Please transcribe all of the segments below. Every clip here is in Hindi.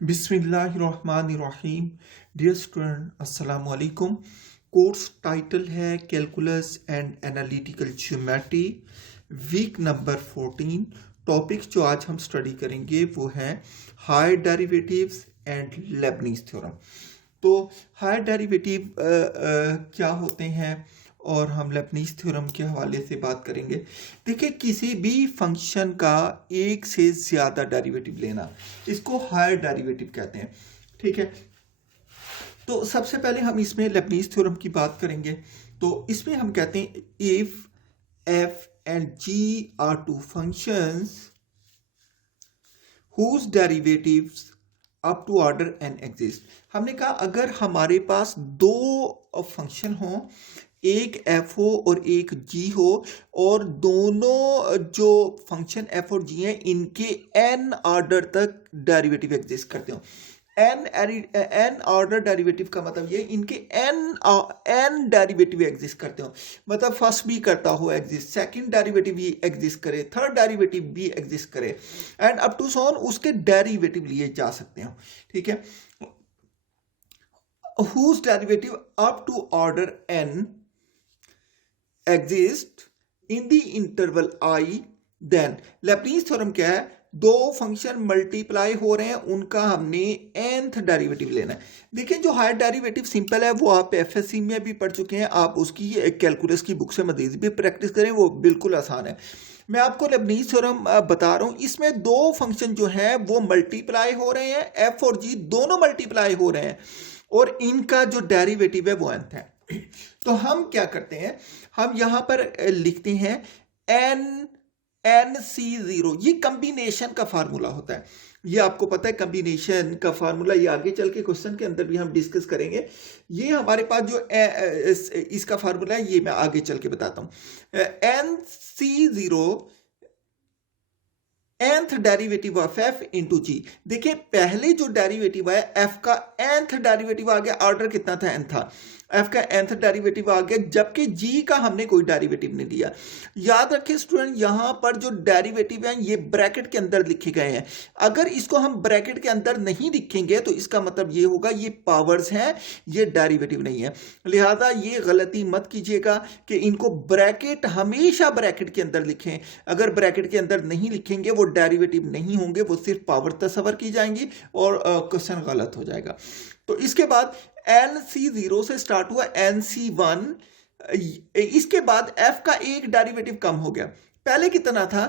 बिस्मिल्लाहिर्रहमानिर्रहीम। डियर स्टूडेंट, अस्सलाम वालेकुम। कोर्स टाइटल है calculus and analytical geometry, week number 14। Topic जो आज हम स्टडी करेंगे वो है higher derivatives and Leibniz theorem. तो हायर डेरिवेटिव क्या होते हैं और हम लेबनीज थ्योरम के हवाले से बात करेंगे। देखिए, किसी भी फंक्शन का एक से ज़्यादा डेरिवेटिव लेना, इसको हायर डेरिवेटिव कहते हैं। ठीक है, तो सबसे पहले हम इसमें लेबनीज थ्योरम की बात करेंगे। तो इसमें हम कहते हैं if F and G are two functions whose derivatives up to order N exist. हमने कहा अगर हमारे पास दो फंक्शन हो, एक एफ हो और एक जी हो, और दोनों जो फंक्शन एफ और जी हैं इनके एन ऑर्डर तक डेरिवेटिव एग्जिस्ट करते हो। एन ऑर्डर डेरिवेटिव का मतलब ये इनके एन डेरिवेटिव एग्जिस्ट करते हो, मतलब फर्स्ट भी करता हो एग्जिस्ट, सेकंड डेरिवेटिव भी एग्जिस्ट करे, थर्ड डेरिवेटिव भी एग्जिस्ट करे, and up to so on उसके डेरिवेटिव लिए जा सकते हो। ठीक है, whose derivative up to order n exist in the interval I, then Lebanese theorem क्या है? दो फंक्शन मल्टीप्लाई हो रहे हैं, उनका हमने nth डेरिवेटिव लेना है। देखिए, जो हायर डेरिवेटिव सिंपल है वो आप एफएससी में भी पढ़ चुके हैं, आप उसकी कैलकुलस की बुक से मजीद भी प्रैक्टिस करें, वो बिल्कुल आसान है। मैं आपको लेबनीज थ्योरम बता रहा हूं। इसमें दो फंक्शन जो हैं वो मल्टीप्लाई हो रहे हैं, एफ और जी दोनों मल्टीप्लाई हो रहे हैं, और इनका जो डेरिवेटिव है वो nth है। तो हम क्या करते हैं, हम यहां पर लिखते हैं NC0। ये कंबिनेशन का फार्मूला होता है, ये आपको पता है कंबिनेशन का फार्मूला, ये आगे चल के क्वेश्चन के अंदर भी हम डिस्कस करेंगे। ये हमारे पास जो इसका फार्मूला है ये मैं आगे चल के बताता हूं। NC0 nth derivative of f into g. देखिए, पहले जो डेरिवेटिव है एफ का nth डेरिवेटिव आ गया, ऑर्डर कितना था? n था। एफ का nth डेरिवेटिव आ गया, जबकि जी का हमने कोई डेरिवेटिव नहीं लिया। याद रखें स्टूडेंट, यहां पर जो डेरिवेटिव हैं ये ब्रैकेट के अंदर लिखे गए हैं। अगर इसको हम ब्रैकेट के अंदर नहीं लिखेंगे तो इसका मतलब ये होगा ये पावर्स हैं, ये डेरिवेटिव नहीं है। लिहाजा ये गलती मत कीजिएगा कि इनको ब्रैकेट, हमेशा ब्रैकेट के अंदर लिखें। अगर ब्रैकेट के अंदर नहीं लिखेंगे वो डेरिवेटिव नहीं होंगे, वो सिर्फ पावर तस्वर की जाएंगी और क्वेश्चन गलत हो जाएगा। तो इसके बाद NC0 से स्टार्ट हुआ NC1, इसके बाद F का एक डेरिवेटिव कम हो गया। पहले कितना था?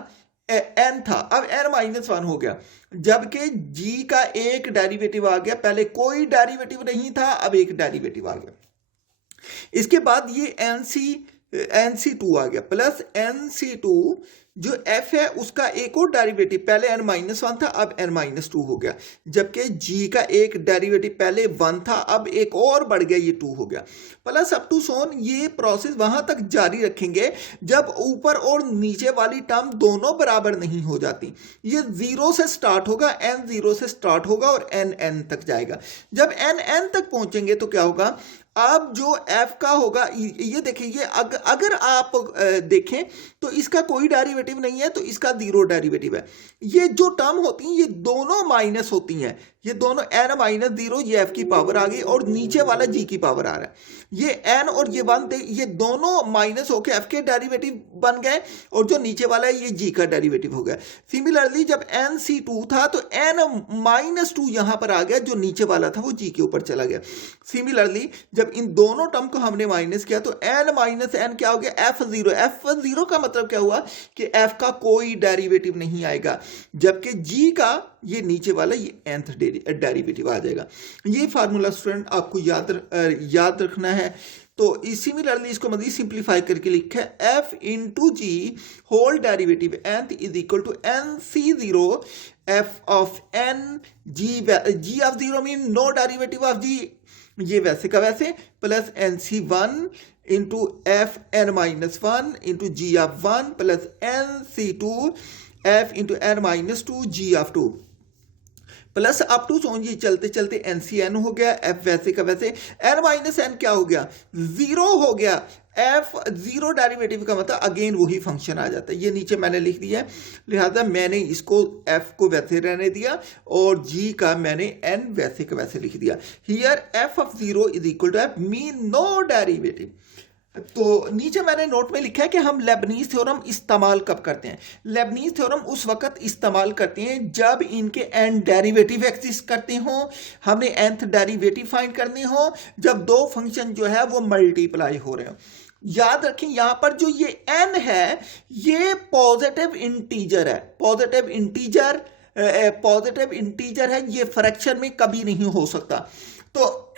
n था, अब n-1 हो गया, जबकि G का एक डेरिवेटिव आ गया, पहले कोई डेरिवेटिव नहीं था, अब एक डेरिवेटिव आ गया। इसके बाद ये NC2 आ गया, प्लस NC2 जो f है उसका एक और डेरिवेटिव, पहले n-1 था अब n-2 हो गया, जबकि g का एक डेरिवेटिव पहले 1 था अब एक और बढ़ गया, ये 2 हो गया, प्लस अप टू सोन। ये प्रोसेस वहां तक जारी रखेंगे जब ऊपर और नीचे वाली टर्म दोनों बराबर नहीं हो जाती। ये 0 से स्टार्ट होगा, n0 से स्टार्ट होगा और n तक जाएगा। जब n तक पहुंचेंगे तो क्या होगा? अब जो f का होगा, ये देखिए, ये अगर आप देखें तो इसका कोई डेरिवेटिव नहीं है, तो इसका 0 डेरिवेटिव है। ये जो टर्म होती हैं ये दोनों माइनस होती हैं, ये दोनों n-0, ये f की पावर आ गई और नीचे वाला g की पावर आ रहा है। ये n और ये 1 ये दोनों माइनस होके f के डेरिवेटिव बन गए, और जो नीचे वाला है ये g का डेरिवेटिव हो गया। सिमिलरली जब NC2 था तो n-2 यहां पर आ गया, जो नीचे वाला था वो g के ऊपर चला गया। सिमिलरली जब इन दोनों टर्म को हमने माइनस किया तो n-n क्या हो गया? f0। f0 का मतलब क्या हुआ कि f का कोई डेरिवेटिव नहीं आएगा, जबकि g का ये नीचे वाला ये nth डेरिवेटिव आ जाएगा। ये फार्मूला स्टूडेंट आपको याद रखना है। तो सिमिलरली इसको मजीद सिंप्लीफाई करके लिखा है f into g whole derivative nth is equal to NC0 f of n g of 0 mean no derivative of g, ये वैसे का वैसे, plus NC1 into f n-1 into g of 1 plus NC2 f into n-2 g of 2, plus up to so on ये चलते चलते NCN हो गया, f वैसे का वैसे, n-n क्या हो गया? 0 हो गया। एफ जीरो डेरिवेटिव का मतलब अगेन वही फंक्शन आ जाता है, ये नीचे मैंने लिख दिया है, लिहाजा मैंने इसको एफ को वैसे रहने दिया और जी का मैंने एन वैसे का वैसे लिख दिया। Here F of zero is equal to F mean no derivative. तो नीचे मैंने नोट में लिखा है कि हम लेबनीज थ्योरम इस्तेमाल कब करते हैं। लेबनीज थ्योरम उस वक्त इस्तेमाल करते हैं जब इनके एन डेरिवेटिव एग्जिस्ट करते हो, हमने nth डेरिवेटिव फाइंड करने हो, जब दो फंक्शन जो है वो मल्टीप्लाई हो रहे हो। याद रखें यहां पर जो ये n है ये पॉजिटिव इंटीजर है, पॉजिटिव इंटीजर है, ये फ्रैक्शन में कभी नहीं हो सकता। तो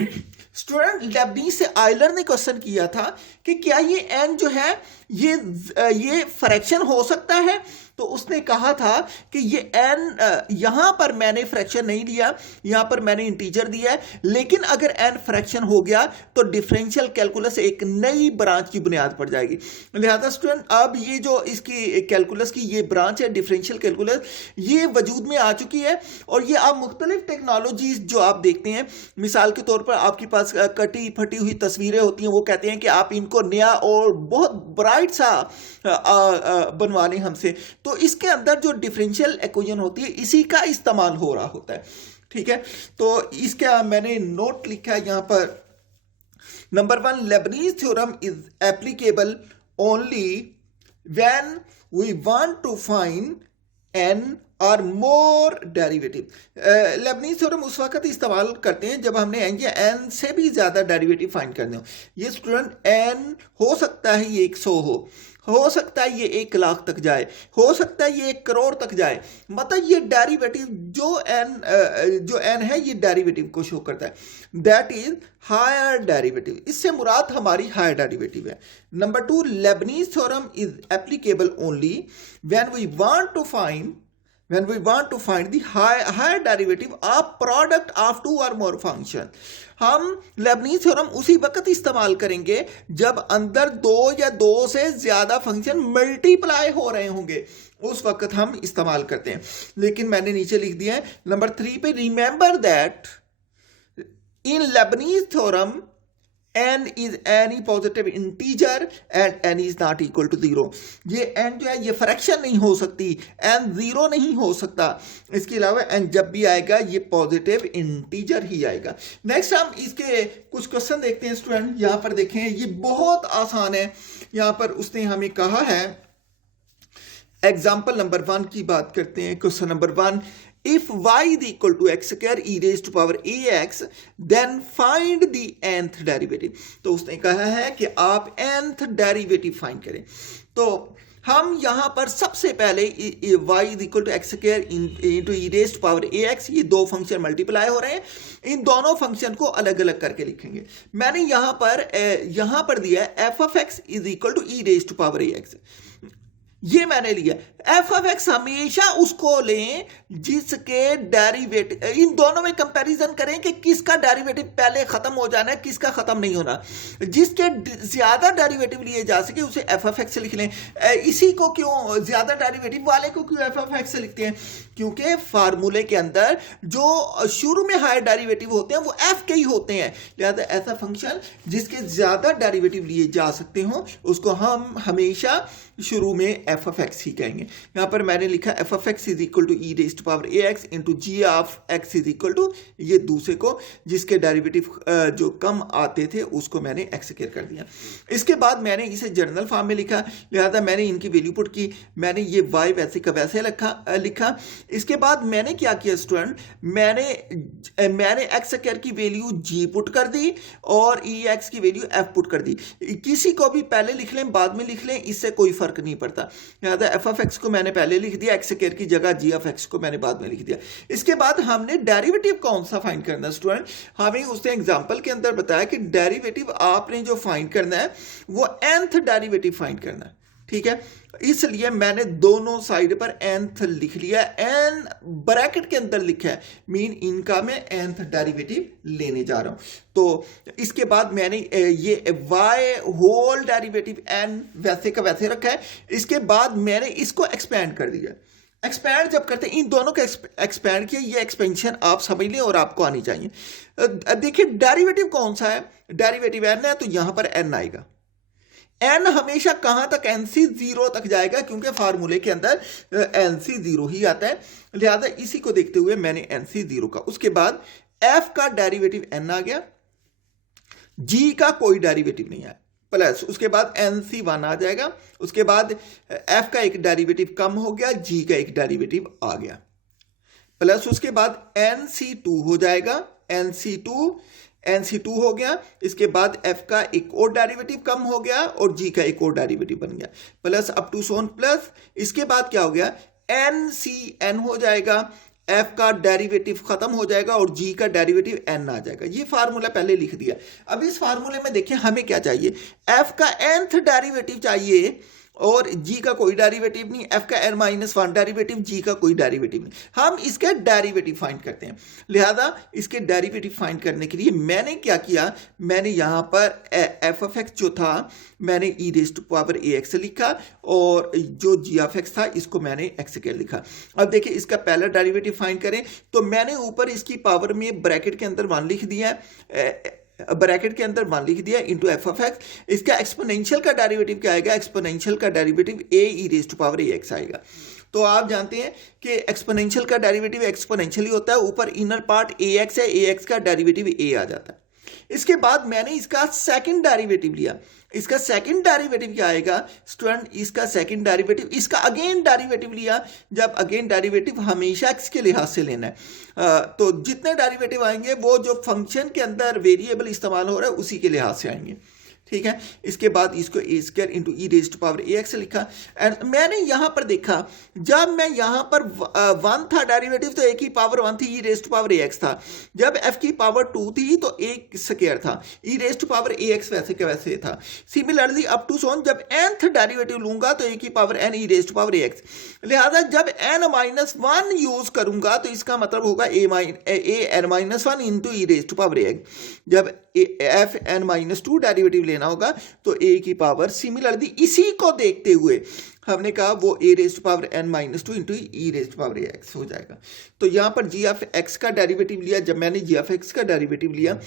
स्टूडेंट लेबनीज से आयलर ने क्वेश्चन किया था कि क्या ये n जो है ये फ्रैक्शन हो सकता है, तो उसने कहा था कि ये n यहां पर मैंने फ्रैक्शन नहीं लिया, यहां पर मैंने इंटीजर दिया है, लेकिन अगर n फ्रैक्शन हो गया तो डिफरेंशियल कैलकुलस एक नई ब्रांच की बुनियाद पड़ जाएगी। लिहाजा स्टूडेंट अब ये जो इसकी कैलकुलस की ये ब्रांच है डिफरेंशियल कैलकुलस, ये वजूद में आ चुकी है और ये आप मुख्तलिफ टेक्नोलॉजीज जो आप देखते हैं, मिसाल के तौर पर आपके पास कटी फटी हुई तस्वीरें होती हैं, वो कहते हैं कि आप इनको नया और बहुत ब्राइट सा बनवा लें हमसे, तो इसके अंदर जो डिफरेंशियल इक्वेशन होती है इसी का इस्तेमाल हो रहा होता है। ठीक है, तो इसका मैंने नोट लिखा है यहां पर। Number 1, Leibniz theorem is applicable only when we want to find N और मोर डेरिवेटिव। लेबनीज थ्योरम उस वक्त इस्तेमाल करते हैं जब हमने एन या एन से भी ज्यादा डेरिवेटिव फाइंड करने हो। ये स्टूडेंट एन हो सकता है ये 100 हो सकता है ये 1 लाख तक जाए, हो सकता है ये 1 करोड़ तक जाए, मतलब ये डेरिवेटिव जो एन है ये डेरिवेटिव को शो करता है, दैट इज हायर डेरिवेटिव। इससे मुराद हमारी हायर डेरिवेटिव है। Number 2, Leibniz theorem is applicable only when we want to find the higher derivative of product of 2 और मोर फंक्शन। हम लेबनीज थ्योरम उसी वक्त इस्तेमाल करेंगे जब अंदर 2 या 2 से ज्यादा फंक्शन मल्टीप्लाई हो रहे होंगे, उस वक्त हम इस्तेमाल करते हैं। लेकिन मैंने नीचे लिख दिया है नंबर 3 पे, remember that in Lebanese theorem n is any positive integer and n is not equal to 0। ये n जो है ये फ्रैक्शन नहीं हो सकती, n 0 नहीं हो सकता, इसके अलावा n जब भी आएगा ये पॉजिटिव इंटीजर ही आएगा। नेक्स्ट हम इसके कुछ क्वेश्चन देखते हैं स्टूडेंट। यहां पर देखें ये बहुत आसान है। यहां पर उसने हमें कहा है, एग्जाम्पल नंबर 1 की बात करते हैं। Question number 1, if y is equal to x square e raised to power ax then find the nth derivative। तो उसने कहा है कि आप nth डेरिवेटिव फाइंड करें। तो हम यहां पर सबसे पहले y is equal to x square into e raised to power ax, ये दो फंक्शन मल्टीप्लाई हो रहे हैं, इन दोनों फंक्शन को अलग अलग करके लिखेंगे। मैंने यहां पर दिया है f of x is equal to e raised to power ax, ये मैंने लिया। एफ ऑफ एक्स हमेशा उसको लें जिसके डेरिवेटिव, इन दोनों में कंपैरिजन करें कि किसका डेरिवेटिव पहले खत्म हो जाना है, किसका खत्म नहीं होना। जिसके ज्यादा डेरिवेटिव लिए जा सके उसे एफ ऑफ एक्स से लिख लें। इसी को क्यों, ज्यादा डेरिवेटिव वाले को क्यों एफ ऑफ एक्स से लिखते हैं? क्योंकि फार्मूले के अंदर जो शुरू में हायर डेरिवेटिव होते हैं वो एफ के ही होते हैं, लिहाजा ऐसा फंक्शन जिसके ज्यादा डेरिवेटिव लिए जा सकते हो उसको हम हमेशा शुरू में एफ ऑफ एक्स ही कहेंगे। यहां पर मैंने लिखा f of x is equal to e raised to power a x into g of x is equal to, ये दूसरे को जिसके डेरिवेटिव जो कम आते थे उसको मैंने एक्सक्यूट कर दिया। इसके बाद मैंने इसे जर्नल फॉर्म में लिखा, लिहाजा मैंने इनकी वैल्यू पुट की, मैंने ये वाई वैसे का वैसे लिखा। इसके बाद मैंने क्या किया स्टूडेंट, मैंने एक्स स्क्वायर की वैल्यू जी पुट कर दी और ई एक्स की वैल्यू एफ पुट कर दी। किसी को भी पहले लिख लें बाद में लिख लें, इससे कोई फर्क नहीं पड़ता। लिहाजा एफ ऑफ एक्स को मैंने पहले लिख दिया, एक्स स्क्वायर की जगह जी ऑफ एक्स को मैंने बाद में लिख दिया। इसके बाद हमने डेरिवेटिव कौन सा फाइंड करना है स्टूडेंट, हमें उसने एग्जांपल के अंदर बताया कि डेरिवेटिव आपने जो फाइंड करना है वो nth डेरिवेटिव फाइंड करना है, ठीक है। इसलिए मैंने दोनों साइड पर nth लिख लिया, n ब्रैकेट के अंदर लिखा है, मीन इनका मैं nth डेरिवेटिव लेने जा रहा हूं। तो इसके बाद मैंने ये y होल डेरिवेटिव n वैसे का वैसे रखा है। इसके बाद मैंने इसको एक्सपेंड कर दिया। एक्सपैंड जब करते हैं इन दोनों को एक्सपैंड किया, ये एक्सपेंशन आप समझ लें और आपको आनी चाहिए। देखिए डेरिवेटिव कौन सा है, डेरिवेटिव n है तो यहां पर n आएगा, एन हमेशा कहां तक, एनसी 0 तक जाएगा, क्योंकि फार्मूले के अंदर एनसी 0 ही आता है, लिहाजा इसी को देखते हुए मैंने एनसी 0 का। उसके बाद एफ का डेरिवेटिव एन आ गया, जी का कोई डेरिवेटिव नहीं आया, प्लस उसके बाद एनसी 1 आ जाएगा, उसके बाद एफ का एक डेरिवेटिव कम हो गया, जी का एक डेरिवेटिव आ गया, प्लस उसके बाद NC2 हो जाएगा, NC2 हो गया, इसके बाद F का एक और डेरिवेटिव कम हो गया और G का एक और डेरिवेटिव बन गया, प्लस अप टू सोन, प्लस इसके बाद क्या हो गया, NCN हो जाएगा, F का डेरिवेटिव खत्म हो जाएगा और G का डेरिवेटिव N आ जाएगा। ये फार्मूला पहले लिख दिया। अब इस फार्मूले में देखिए हमें क्या चाहिए, F का nth डेरिवेटिव चाहिए और G का कोई डेरिवेटिव नहीं, F का n-1 डेरिवेटिव, G का कोई डेरिवेटिव नहीं। हम इसके डेरिवेटिव फाइंड करते हैं, लिहाजा इसके डेरिवेटिव फाइंड करने के लिए मैंने क्या किया, मैंने यहां पर f(x) जो था मैंने e⁴ax लिखा और जो g(x) था इसको मैंने x² लिखा। अब देखिए इसका पहला डेरिवेटिव फाइंड करें तो मैंने ऊपर इसकी पावर में ब्रैकेट के अंदर 1 लिख दिया है, ब्रैकेट के अंदर 1 लिख दिया इंटू f(x). इसका एक्सपोनेंशियल का डेरिवेटिव क्या आएगा, एक्सपोनेंशियल का डेरिवेटिव e⁴ax आएगा। तो आप जानते हैं कि एक्सपोनेंशियल का डेरिवेटिव एक्सपोनेंशियल ही होता है, ऊपर इनर पार्ट ax है, ax का डेरिवेटिव a आ जाता है। इसके बाद मैंने इसका सेकंड डेरिवेटिव लिया, इसका सेकंड डेरिवेटिव क्या आएगा स्टूडेंट, इसका सेकंड डेरिवेटिव, इसका अगेन डेरिवेटिव लिया, जब अगेन डेरिवेटिव हमेशा x के लिहाज से लेना है, तो जितने डेरिवेटिव आएंगे वो जो फंक्शन के अंदर वेरिएबल इस्तेमाल हो रहा है उसी के लिहाज से आएंगे, ठीक है। इसके बाद इसको a² इंटू e⁴ax लिखा। एंड मैंने यहां पर देखा जब मैं यहां पर 1 था डेरिवेटिव तो a की पावर 1 थी, e⁴ax था, जब f की पावर 2 थी तो a² था, e⁴ax वैसे के वैसे था। सिमिलरली अप टू सोन जब nth डेरिवेटिव लूंगा तो a की पावर n e⁴ax, लिहाजा जब n-1 यूज करूंगा तो इसका मतलब होगा an-1 इंटू e⁴ax। जब fn-2 डेरिवेटिव लेना होगा तो a की पावर, सिमिलरली इसी को देखते हुए हमने कहा वो a⁴n-2 इंटू e⁴ax हो जाएगा। तो यहां पर g(x) का डेरिवेटिव लिया, जब मैंने g(x) का डेरिवेटिव लिया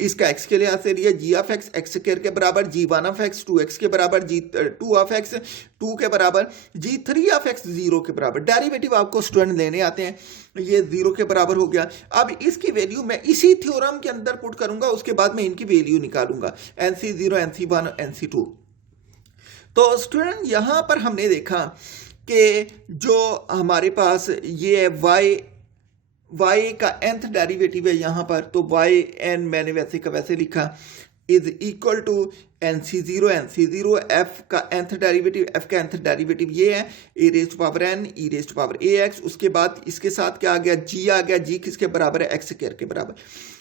इसका x के लिहाज से लिया, g(x) x² के बराबर, g(1)(x) 2x के बराबर, g(2)(x) 2 के बराबर, g(3)(x) 0 के बराबर। डेरिवेटिव आपको स्टूडेंट लेने आते हैं, ये 0 के बराबर हो गया। अब इसकी वैल्यू मैं इसी थ्योरम के अंदर पुट करूंगा, उसके बाद मैं इनकी वैल्यू निकालूंगा NC0 NC1 NC2। तो स्टूडेंट यहां पर हमने देखा कि जो हमारे पास ये y का nth डेरिवेटिव है यहां पर, तो yn मैंने वैसे का वैसे लिखा is equal to NC0 f का nth डेरिवेटिव, f का nth डेरिवेटिव ये है a⁴n e⁴ax। उसके बाद इसके साथ क्या आ गया, g आ गया, g किसके बराबर है, x² के बराबर,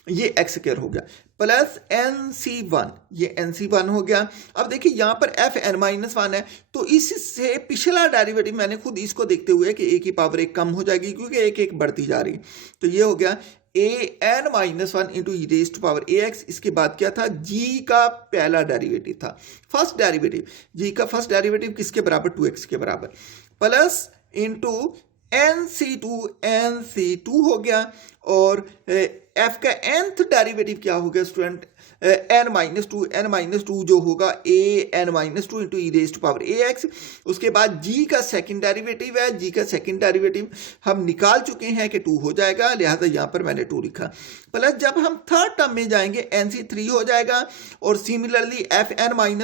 ये x² हो गया, प्लस NC1, ये NC1 हो गया। अब देखिए यहां पर fn-1 है तो इससे पिछला डेरिवेटिव मैंने खुद इसको देखते हुए कि a की पावर 1 कम हो जाएगी क्योंकि एक बढ़ती जा रही, तो ये हो गया an-1 इंटू e⁴ax। इसके बाद क्या था, g का पहला डेरिवेटिव था, फर्स्ट डेरिवेटिव, g का फर्स्ट डेरिवेटिव किसके बराबर, 2x के बराबर, प्लस इंटू NC2 हो गया और f का nth डेरिवेटिव क्या हो गया स्टूडेंट, n-2 जो होगा an-2 इंटू e⁴ax। उसके बाद g का सेकंड डेरिवेटिव है, g का सेकंड डेरिवेटिव हम निकाल चुके हैं कि 2 हो जाएगा, लिहाजा यहां पर मैंने 2 लिखा, प्लस जब हम थर्ड टर्म में जाएंगे NC3 हो जाएगा और सिमिलरली fn-3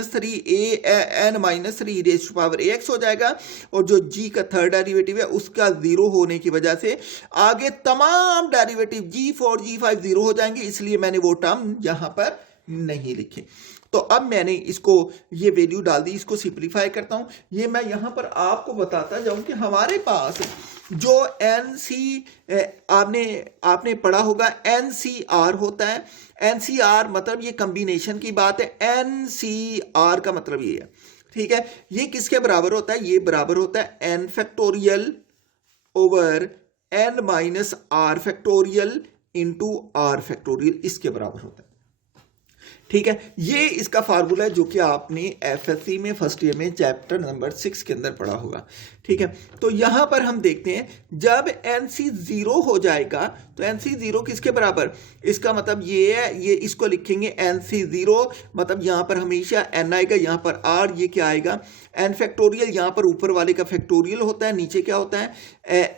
an-3 e⁴ax हो जाएगा और जो g का थर्ड डेरिवेटिव है उसका 0 होने की वजह से आगे तमाम डेरिवेटिव g4 g5 0 हो जाएंगे, इसलिए मैंने वो टर्म यहां पर नहीं लिखे। तो अब मैंने इसको ये वैल्यू डाल दी, इसको सिंपलीफाई करता हूं। ये मैं यहां पर आपको बताता जाऊं कि हमारे पास जो आपने पढ़ा होगा NCR होता है, NCR मतलब ये कॉम्बिनेशन की बात है, NCR का मतलब ये है, ठीक है। ये किसके बराबर होता है, ये बराबर होता है n factorial over n-r factorial into r factorial, इसके बराबर होता है, ठीक है, ये इसका फार्मूला है जो कि आपने एफएससी में फर्स्ट ईयर में चैप्टर नंबर 6 के अंदर पढ़ा होगा। ठीक है, तो यहां पर हम देखते हैं जब एनसी 0 हो जाएगा तो एनसी 0 किसके बराबर, इसका मतलब ये है, ये इसको लिखेंगे एनसी 0 मतलब यहां पर हमेशा एन आएगा, यहां पर आर, ये क्या आएगा एन फैक्टोरियल, यहां पर ऊपर वाले का फैक्टोरियल होता है, नीचे क्या होता है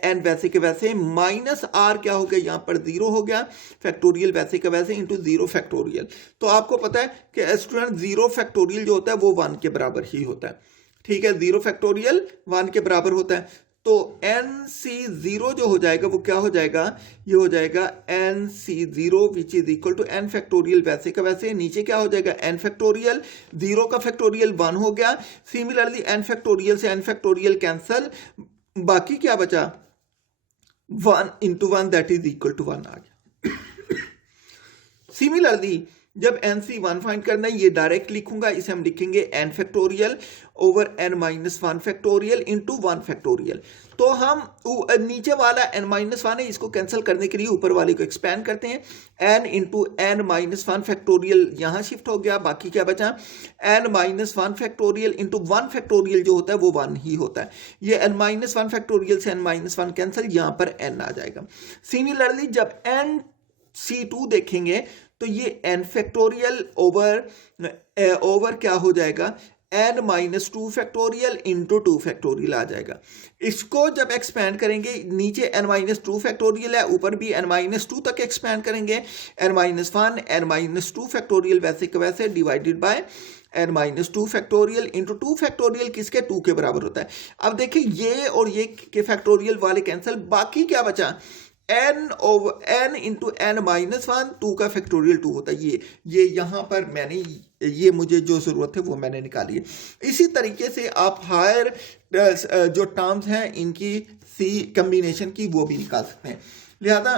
एन वैसे के वैसे, माइनस आर क्या हो गया यहां पर 0 हो गया, फैक्टोरियल वैसे का वैसे इंटू 0 फैक्टोरियल। तो आपको पता है कि स्टूडेंट 0 फैक्टोरियल जो होता है वो 1 के बराबर ही होता है। ठीक है, 0 फैक्टोरियल 1 के बराबर होता है, तो NC0 जो हो जाएगा वो क्या हो जाएगा, ये हो जाएगा NC0 which is equal to n factorial वैसे का वैसे, नीचे क्या हो जाएगा n फैक्टोरियल, 0 का फैक्टोरियल 1 हो गया, सिमिलरली n फैक्टोरियल से n फैक्टोरियल कैंसल, बाकी क्या बचा 1 into 1 that is equal to 1 आ गया। सिमिलरली जब NC1 फाइंड करना है, ये डायरेक्ट लिखूंगा, इसे हम लिखेंगे n factorial over n-1 factorial into 1 factorial. तो हम नीचे वाला n-1 है, इसको कैंसिल करने के लिए ऊपर वाले को एक्सपैंड करते हैं, n इंटू n-1 फैक्टोरियल यहां शिफ्ट हो गया, बाकी क्या बचा n-1 फैक्टोरियल इंटू 1 फैक्टोरियल जो होता है वो 1 ही होता है, ये n-1 फैक्टोरियल से n-1 कैंसिल, यहां पर n आ जाएगा। सिमिलरली जब NC2 देखेंगे तो ये n फैक्टोरियल ओवर क्या हो जाएगा n-2 फैक्टोरियल इंटू 2 फैक्टोरियल आ जाएगा। इसको जब एक्सपैंड करेंगे, नीचे n-2 फैक्टोरियल है, ऊपर भी n-2 तक एक्सपैंड करेंगे, n-1 n-2 फैक्टोरियल वैसे के वैसे divided by n-2 factorial into 2 factorial किसके 2 के बराबर होता है। अब देखिए ये और ये के फैक्टोरियल वाले कैंसिल, बाकी क्या बचा n इंटू n-1 2 का फैक्टोरियल 2 होता है, ये यहां पर मैंने ये मुझे जो जरूरत है वो मैंने निकाली है। इसी तरीके से आप हायर जो टर्म्स हैं इनकी सी कम्बिनेशन की वो भी निकाल सकते हैं। लिहाजा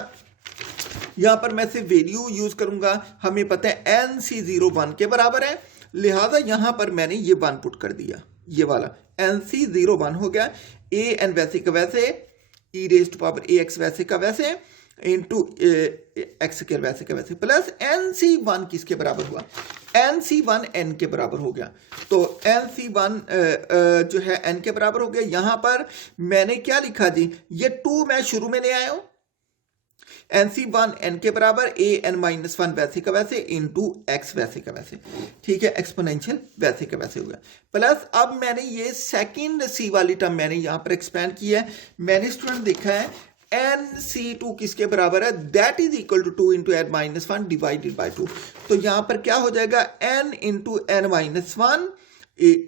यहां पर मैं सिर्फ वैल्यू यूज करूंगा, हमें पता है NC0 1 के बराबर है, लिहाजा यहां पर मैंने ये 1 पुट कर दिया, ये वाला NC0 1 हो गया, an वैसे का वैसे e raise to power ax वैसे का वैसे इंटू एक्स स्क्वायर वैसे का वैसे, प्लस NC1 किसके बराबर हुआ, NC1 n के बराबर हो गया, तो NC1 जो है n के बराबर हो गया। यहां पर मैंने क्या लिखा जी, ये 2 मैं शुरू में ले आया हूं, NC1 n के बराबर an-1 वैसे का वैसे इंटू x वैसे का वैसे, ठीक है, एक्सपोनेंशियल वैसे का वैसे हो गया, प्लस अब मैंने ये सेकंड c वाली टर्म मैंने यहां पर एक्सपेंड किया है, मैंने स्टूडेंट देखा है NC2 किसके बराबर है, that is equal to 2 into n-1 divided by 2, तो यहां पर क्या हो जाएगा n इंटू n-1,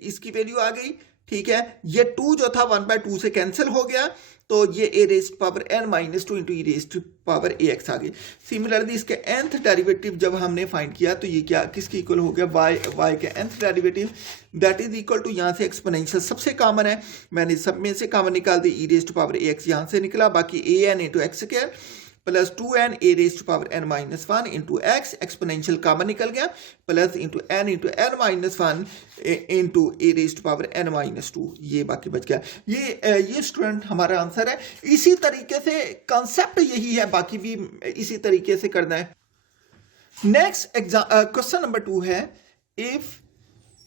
इसकी वैल्यू आ गई। ठीक है, ये 2 जो था 1/2 से कैंसिल हो गया, तो ये a raise to power n-2 into e raise to power ax आ गई। सिमिलरली इसके nth डेरिवेटिव जब हमने फाइंड किया तो ये क्या किसके इक्वल हो गया, y के nth derivative, that is equal to, यहाँ से एक्सपोनेंशियल सबसे कॉमन है, मैंने सब में से कॉमन निकाल दी, e raise to power ax यहाँ से निकला, बाकी an into x square plus 2n a raise to power n-1 into x, exponential common निकल गया, plus into n into n-1 into a raise to power n-2, ये बाकी बच गया। ये स्टूडेंट हमारा आंसर है। इसी तरीके से कॉन्सेप्ट यही है, बाकी भी इसी तरीके से करना है। नेक्स्ट क्वेश्चन नंबर 2 है, if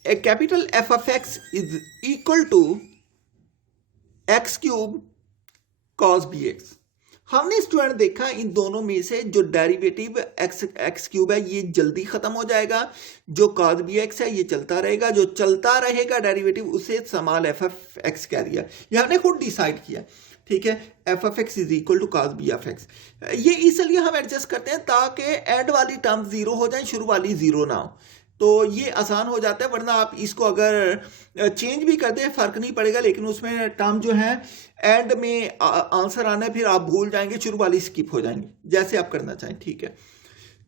a capital f of x is equal to x cube cos bx। हमने स्टूडेंट देखा इन दोनों में से जो डेरिवेटिव x क्यूब है ये जल्दी खत्म हो जाएगा, जो cos bx है ये चलता रहेगा, जो चलता रहेगा डेरिवेटिव उसे स्मॉल f ऑफ x कह दिया, ये हमने खुद डिसाइड किया। ठीक है, f of x is equal to cos b of x, ये इसलिए हम एडजस्ट करते हैं ताकि एंड वाली टर्म 0 हो जाए, शुरू वाली 0 ना हो, तो ये आसान हो जाता है, वरना आप इसको अगर चेंज भी कर दें फर्क नहीं पड़ेगा, लेकिन उसमें टर्म जो है एंड में आंसर आना है, फिर आप भूल जाएंगे, शुरू वाली स्किप हो जाएंगी, जैसे आप करना चाहें। ठीक है,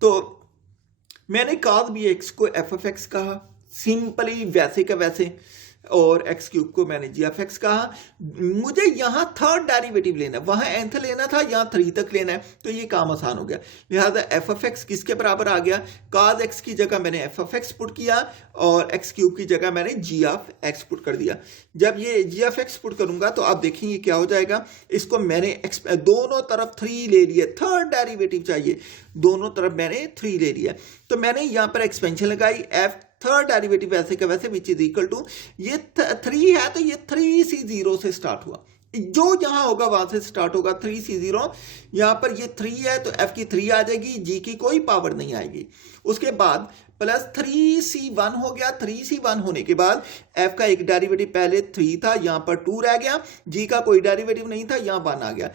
तो मैंने cos bx को f ऑफ x कहा, सिंपली वैसे का वैसे और एक्स क्यूब को मैंने जी ऑफ एक्स कहा। मुझे यहाँ थर्ड डेरिवेटिव लेना है, वहाँ nth लेना था, यहाँ 3 तक लेना है, तो ये काम आसान हो गया। लिहाजा एफ ऑफ एक्स किसके बराबर आ गया, cos एक्स की जगह मैंने एफ ऑफ एक्स पुट किया और एक्स क्यूब की जगह मैंने जी ऑफ एक्स पुट कर दिया। जब ये जी ऑफ एक्स पुट करूंगा तो आप देखेंगे क्या हो जाएगा, इसको मैंने दोनों तरफ 3 ले लिया, थर्ड डेरिवेटिव चाहिए, दोनों तरफ मैंने 3 ले लिया। तो मैंने यहाँ पर एक्सपेंशन लगाई, एफ थर्ड डेरिवेटिव वैसे का वैसे विच इज इक्वल टू, ये 3 है तो ये 3c0 से स्टार्ट हुआ, जो यहां होगा वहां से स्टार्ट होगा 3c0। यहां पर ये 3 है तो f की 3 आ जाएगी, g की कोई पावर नहीं आएगी। उसके बाद प्लस 3c1 हो गया, 3c1 होने के बाद f का एक डेरिवेटिव पहले 3 था, यहां पर 2 रह गया, g का कोई डेरिवेटिव नहीं था, यहां 1 आ गया।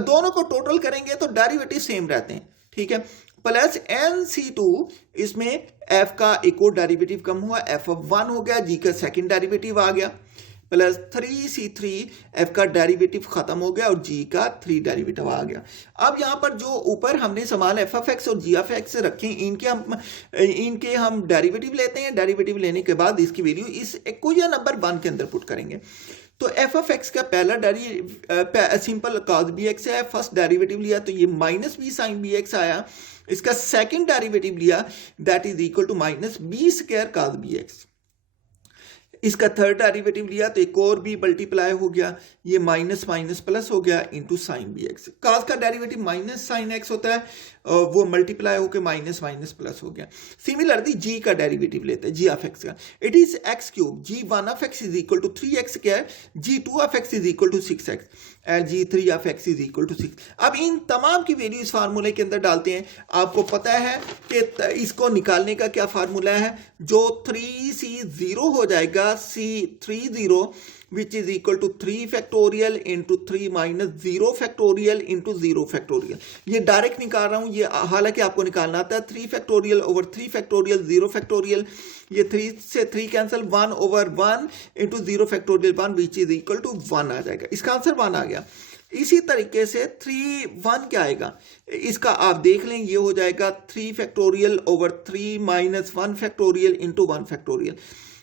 दोनों को टोटल करेंगे तो डेरिवेटिव सेम रहते हैं, ठीक है। प्लस nc2, इसमें f का एक और डेरिवेटिव कम हुआ, f ऑफ 1 हो गया, g का सेकंड डेरिवेटिव आ गया, प्लस 3c3, f का डेरिवेटिव खत्म हो गया और g का 3 डेरिवेटिव आ गया। अब यहां पर जो ऊपर हमने समान f ऑफ x और g ऑफ x रखे, इनके हम डेरिवेटिव लेते हैं, डेरिवेटिव लेने के बाद इसकी वैल्यू इस इक्वेशन नंबर 1 के अंदर पुट करेंगे। तो f ऑफ x का पहला सिंपल cos bx है, फर्स्ट डेरिवेटिव लिया तो ये minus b sine b x आया। इसका सेकंड डेरिवेटिव लिया, that is equal to minus b square cos bx। इसका थर्ड डेरिवेटिव लिया तो एक और भी मल्टीप्लाई हो गया, ये माइनस माइनस प्लस हो गया इंटू साइन बी एक्स। कास का डेरिवेटिव माइनस साइन एक्स होता है, वो मल्टीप्लाई होकर माइनस माइनस प्लस हो गया। सिमिलरली जी का डेरिवेटिव लेते हैं, जी ऑफ एक्स का, it is x cube, g 1 of x is equal to 3x square, g 2 of x is equal to 6x and g 3 of x is equal to 6। अब इन तमाम की वैल्यू इस फार्मूले के अंदर डालते हैं। आपको पता है कि इसको निकालने का क्या फार्मूला है, जो 3c0 हो जाएगा, c30 which is equal to 3 factorial into 3 minus 0 factorial into 0 factorial। ये डायरेक्ट निकाल रहा हूं, ये हालांकि आपको निकालना आता है 3 factorial over 3 factorial 0 factorial, ये 3 से 3 cancel, 1 over 1 into 0 factorial 1 which is equal to 1 आ जाएगा। इसका आंसर 1 आ गया। इसी तरीके से 3 क्या आएगा, इसका आप देख लें, ये हो जाएगा 3 factorial over 3 minus 1 factorial into 1 factorial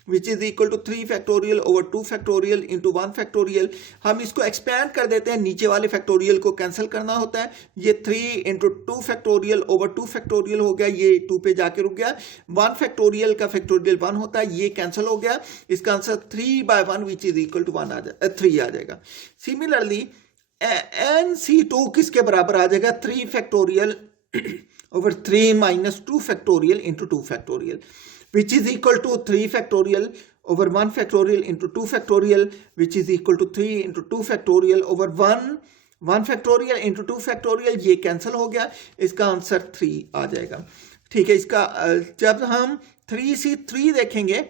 which is equal to 3 factorial over 2 factorial into 1 factorial। हम इसको एक्सपैंड कर देते हैं, नीचे वाले फैक्टोरियल को कैंसिल करना होता है, ये 3 into 2 factorial over 2 factorial हो गया, ये 2 पे जाके रुक गया। 1 factorial का फैक्टोरियल 1 होता है, ये कैंसिल हो गया। इसका answer 3/1 which is equal to 3 आ जाएगा। सिमिलरली nc2 किसके बराबर आ जाएगा, 3 factorial over 3 minus 2 factorial into 2 factorial which is equal to 3 factorial over 1 factorial into 2 factorial which is equal to 3 into 2 factorial over 1 factorial into 2 factorial, ये कैंसिल हो गया। इसका आंसर 3 आ जाएगा, ठीक है। इसका जब हम 3c3 देखेंगे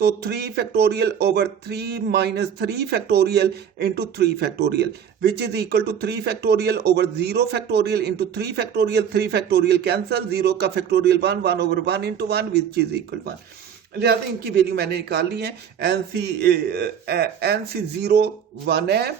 तो 3 factorial over 3 minus 3 factorial into 3 factorial which is equal to 3 factorial over 0 factorial into 3 factorial, 3 factorial cancel, 0 का factorial 1 over 1 into 1 which is equal to 1। लिहाजा इनकी वैल्यू मैंने निकाल ली है। nc0 1 है,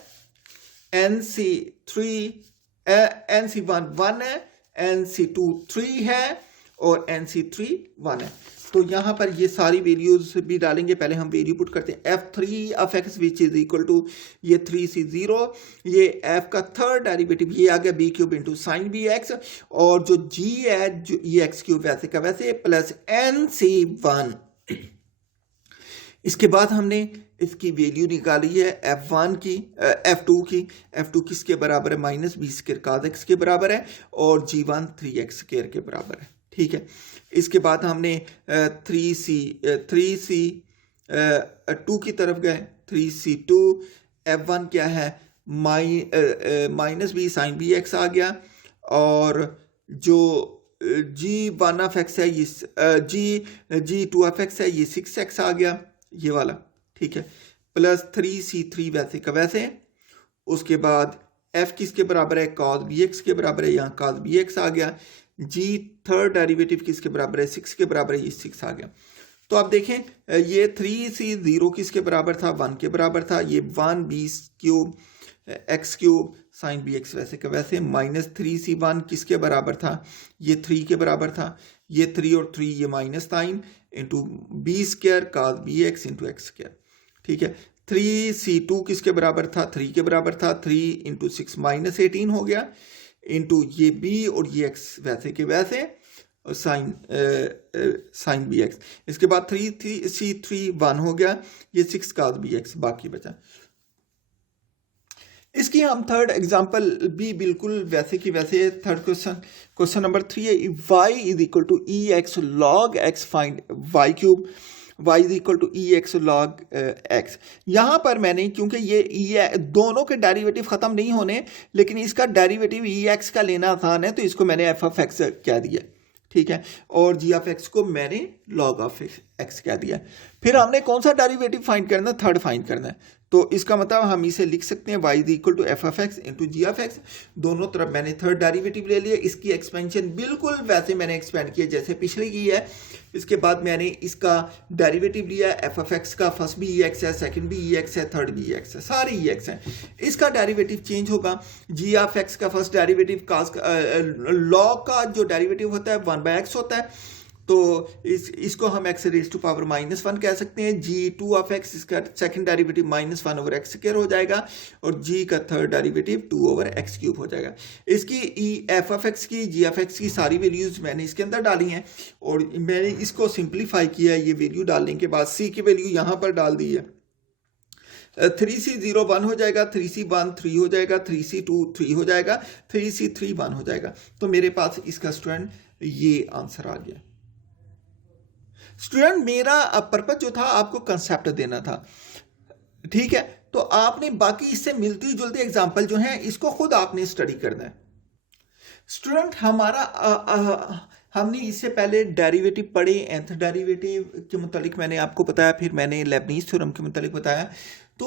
nc1 1 है, nc2 3 है और nc3 1 है। तो यहां पर ये सारी वैल्यूज भी डालेंगे। पहले हम वैल्यू पुट करते हैं, f3 of x which is equal to ये 3c0, ये f का थर्ड डेरिवेटिव ये आ गया b cube into sine b x, और जो g है जो ये एक्स क्यूब वैसे का वैसे प्लस nc1। इसके बाद हमने इसकी वैल्यू निकाली है f1 की, f2 की। f2 किसके बराबर है, minus b square cos x के बराबर है, और g1 3x स्क्वायर के बराबर है, ठीक है। इसके बाद हमने 3c2 की तरफ गए, 3c2 f1 क्या है, minus b sine b x आ गया, और जो g1 ऑफ एक्स है ये g2 ऑफ एक्स है, ये 6x आ गया, ये वाला, ठीक है, प्लस 3c3 वैसे का वैसे। उसके बाद f किसके बराबर है, cos bx के बराबर है, यहाँ cos bx आ गया। g थर्ड डेरिवेटिव किसके बराबर है, 6 के बराबर है, ये 6 आ गया। तो आप देखें, ये 3c0 किसके बराबर था, 1 के बराबर था, ये 1b cube x cube sine b x वैसे का वैसे, माइनस 3c1 किसके बराबर था, ये 3 के बराबर था, ये 3 और 3 ये minus sine into b square cos bx into x square, ठीक है। 3c2 किसके बराबर था, 3 के बराबर था। 3 इंटू 6 माइनस 18 हो गया, इंटू ये b और ये x वैसे के वैसे, साइन बी एक्स। इसके बाद 3c3 1 हो गया, ये 6 cos बी एक्स बाकी बचा। इसकी हम थर्ड एग्जांपल भी बिल्कुल वैसे की वैसे, थर्ड क्वेश्चन नंबर 3 है, y is equal to e x log x find y cube, y is equal to e x log x. यहाँ पर मैंने, क्योंकि ये दोनों के डेरिवेटिव खत्म नहीं होने, लेकिन इसका डेरिवेटिव ई एक्स का लेना आसान है, तो इसको मैंने एफ ऑफ एक्स कह दिया, ठीक है, और जी ऑफ एक्स को मैंने लॉग ऑफ एक्स कह दिया। फिर हमने कौन सा डेरिवेटिव फाइंड करना है, थर्ड फाइंड करना है। तो इसका मतलब हम इसे लिख सकते हैं y is equal to f of x into g of x. दोनों तरफ मैंने थर्ड डेरिवेटिव ले लिया, इसकी एक्सपेंशन बिल्कुल वैसे मैंने एक्सपेंड किया जैसे पिछले की है। इसके बाद मैंने इसका डेरिवेटिव लिया, एफ ऑफ एक्स का फर्स्ट भी ई एक्स है, सेकंड भी ई एक्स है, थर्ड भी ई एक्स है, सारे ई एक्स हैं। इसका डेरिवेटिव चेंज होगा, जी ऑफ एक्स का फर्स्ट डेरिवेटिव कास लॉग का जो डेरिवेटिव होता है 1/x होता है, तो इसको हम x रेज टू पावर -1 कह सकते हैं। g2 ऑफ x, इसका second derivative -1 over x square हो जाएगा, और g का third derivative 2 over x cube हो जाएगा। इसकी f ऑफ x की, g ऑफ x की सारी वैल्यूज मैंने इसके अंदर डाली हैं, और मैंने इसको सिंप्लीफाई किया है। ये वैल्यू डालने के बाद c की वैल्यू यहाँ पर डाल दी है, 3c0 1 हो जाएगा, 3c1 3 हो जाएगा, 3c2 3 हो जाएगा, 3c3 1 हो जाएगा। तो मेरे पास इसका स्टूडेंट ये आंसर आ गया। स्टूडेंट मेरा पर्पस जो था आपको कंसेप्ट देना था, ठीक है, तो आपने बाकी इससे मिलती जुलती एग्जांपल जो हैं इसको खुद आपने स्टडी करना है। स्टूडेंट हमारा हमने इससे पहले डेरिवेटिव पढ़े, nth डेरिवेटिव के मुतालिक मैंने आपको बताया, फिर मैंने लेबनीज थ्योरम के मुतालिक बताया। तो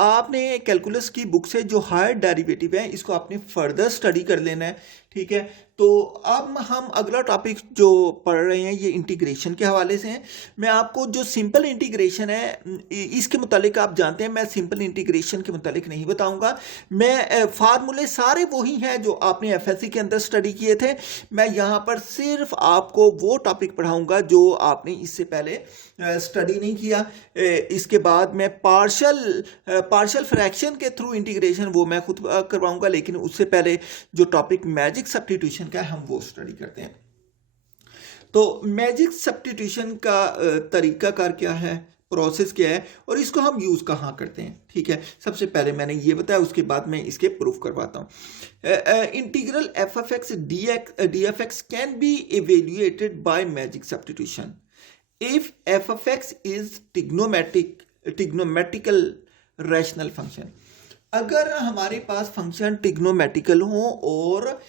आपने कैलकुलस की बुक से जो हायर डेरिवेटिव है इसको आपने फर्दर स्टडी कर लेना है, ठीक है। तो अब हम अगला टॉपिक जो पढ़ रहे हैं ये इंटीग्रेशन के हवाले से है। मैं आपको जो सिंपल इंटीग्रेशन है इसके मुतालिक, आप जानते हैं मैं सिंपल इंटीग्रेशन के मुतालिक नहीं बताऊंगा, मैं फार्मूले सारे वही हैं जो आपने एफएससी के अंदर स्टडी किए थे। मैं यहाँ पर सिर्फ आपको वो टॉपिक पढ़ाऊंगा जो आपने इससे पहले स्टडी नहीं किया। इसके बाद मैं पार्शियल फ्रैक्शन के थ्रू इंटीग्रेशन वो मैं खुद करवाऊंगा, लेकिन उससे पहले जो टॉपिक मैजिक सब्स्टिट्यूशन का है हम वो स्टडी करते हैं। तो मैजिक सब्स्टिट्यूशन का तरीकाकार क्या है, प्रोसेस क्या है, और इसको हम यूज कहाँ करते हैं, ठीक है। सबसे पहले मैंने ये बताया, उसके बाद मैं इसके प्रूफ करवाता हूँ। Integral f of x d f x can be evaluated by magic substitution if f of x is trigonometrical rational function। अगर हमारे पास फंक्शन ट्रिग्नोमेट्रिकल हो और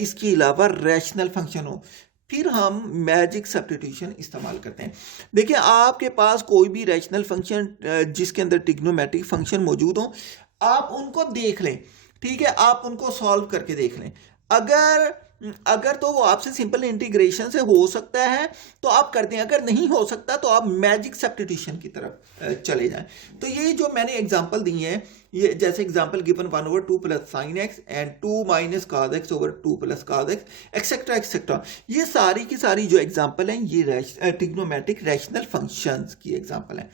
इसके अलावा रैशनल फंक्शन हो, फिर हम मैजिक सब्स्टिट्यूशन इस्तेमाल करते हैं। देखिए आपके पास कोई भी रैशनल फंक्शन जिसके अंदर ट्रिग्नोमेट्रिक फंक्शन मौजूद हो, आप उनको देख लें, ठीक है, आप उनको सॉल्व करके देख लें। अगर तो वो आपसे सिंपल इंटीग्रेशन से हो सकता है तो आप कर दें, अगर नहीं हो सकता तो आप मैजिक सब्स्टिट्यूशन की तरफ चले जाएं। तो ये जो मैंने एग्जांपल दी है, ये जैसे example given 1/2 plus sine x and 2 minus cos x over 2 plus cos x etcetera etcetera, ये सारी की सारी जो एग्जांपल हैं ये ट्रिग्नोमेट्रिक रैशनल फंक्शंस की एग्जांपल हैं।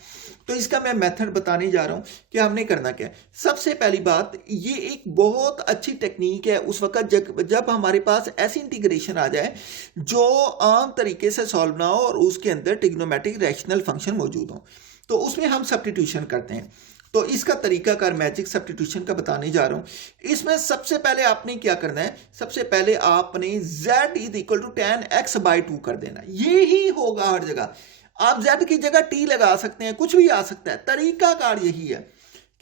तो इसका मैं मेथड बताने जा रहा हूं कि हमने करना क्या है। सबसे पहली बात, ये एक बहुत अच्छी टेक्निक है उस वक्त जब हमारे पास ऐसी इंटीग्रेशन आ जाए जो आम तरीके से सॉल्व ना हो और उसके अंदर ट्रिग्नोमेट्रिक रैशनल फंक्शन मौजूद हो, तो उसमें हम सब्स्टिट्यूशन करते हैं। तो इसका तरीकाकार मैजिक सब्स्टिट्यूशन का बताने जा रहा हूं। इसमें सबसे पहले आपने क्या करना है, सबसे पहले आपने z is equal to tan x/2 कर देना। ये ही होगा हर जगह, आप z की जगह t लगा सकते हैं, कुछ भी आ सकता है। तरीकाकार यही है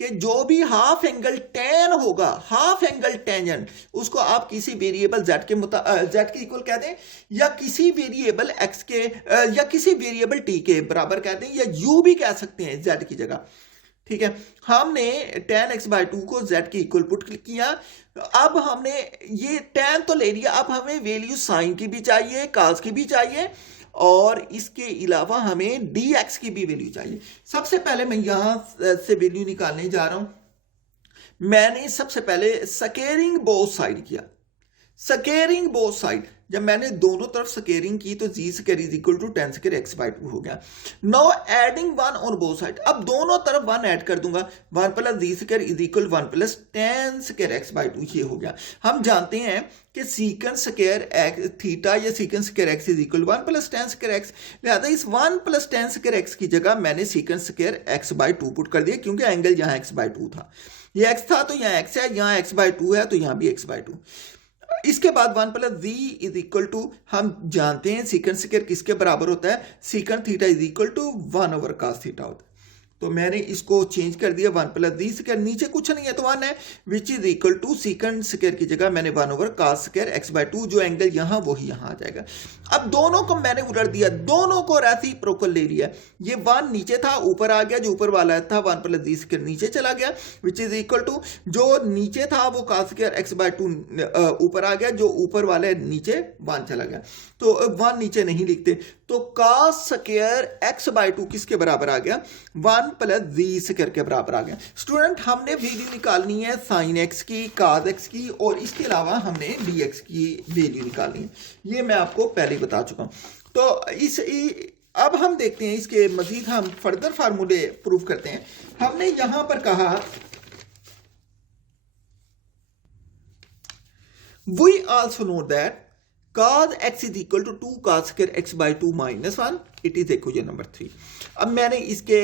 कि जो भी हाफ एंगल tan होगा, हाफ एंगल टेंजेंट, उसको आप किसी वेरिएबल z के इक्वल कह दें, या किसी वेरिएबल x के या किसी वेरिएबल t के बराबर कह दें, या u भी कह सकते हैं z की जगह, ठीक है। हमने tan x/2 को z के इक्वल पुट किया। अब हमने ये tan तो ले लिया, अब हमें वैल्यू साइन की भी चाहिए, cos की भी चाहिए, और इसके अलावा हमें dx की भी वैल्यू चाहिए। सबसे पहले मैं यहां से वैल्यू निकालने जा रहा हूं। मैंने सबसे पहले स्क्वायरिंग बोथ साइड किया। स्केयरिंग बोथ साइड, जब मैंने दोनों तरफ स्केयरिंग की तो g square is equal to 10 square x by 2 हो गया। Now adding 1 on both side, अब दोनों तरफ 1 ऐड कर दूंगा, 1 plus g square is equal 1 plus 10 square x by 2, ये हो गया। हम जानते हैं कि सीकन स्केयर एक्स थीटा या secant square x is equal 1 plus 10 square x, लिहाजा इस 1 प्लस 10 स्केयर एक्स की जगह मैंने सीकन स्केयर एक्स बाई 2 पुट कर दिया, क्योंकि एंगल यहाँ एक्स बाई 2 था, ये एक्स था तो यहाँ एक्स है, यहाँ एक्स बाई 2 है तो यहाँ भी एक्स बाई 2। इसके बाद 1 plus g is equal to, हम जानते हैं सीकन स्क्वायर किसके बराबर होता है, secant theta is equal to 1 over cos theta होता है। तो मैंने इसको चेंज कर दिया, 1 प्लस जी स्क्वायर, नीचे कुछ नहीं है तो 1 है, which is equal to secant square की जगह मैंने 1 over cos square x by 2, जो एंगल यहाँ वही यहाँ आ जाएगा। अब दोनों को मैंने उलट दिया, दोनों को रेसिप्रोकल ले लिया, ये 1 नीचे था ऊपर आ गया, जो ऊपर वाला था 1 प्लस जी स्क्वायर नीचे चला गया, विच इज इक्वल टू जो नीचे था वो कास स्क्वायर एक्स बाय 2 ऊपर आ गया, जो ऊपर वाले नीचे 1 चला गया, तो 1 नीचे नहीं लिखते, तो कास स्क्वायर एक्स बाय 2 किसके बराबर आ गया, 1 प्लस जी स्क्वायर के बराबर आ गया। स्टूडेंट हमने वैल्यू निकालनी है साइन एक्स की, काज एक्स की, और इसके अलावा हमने डी एक्स की वैल्यू निकालनी है, ये मैं आपको पहले बता चुका हूं। तो अब हम देखते हैं इसके मजीद, हम फर्दर फार्मूले प्रूव करते हैं। हमने यहां पर कहा we also know that cos x is equal to 2 cos square x by 2 minus 1, it is equation number 3। अब मैंने इसके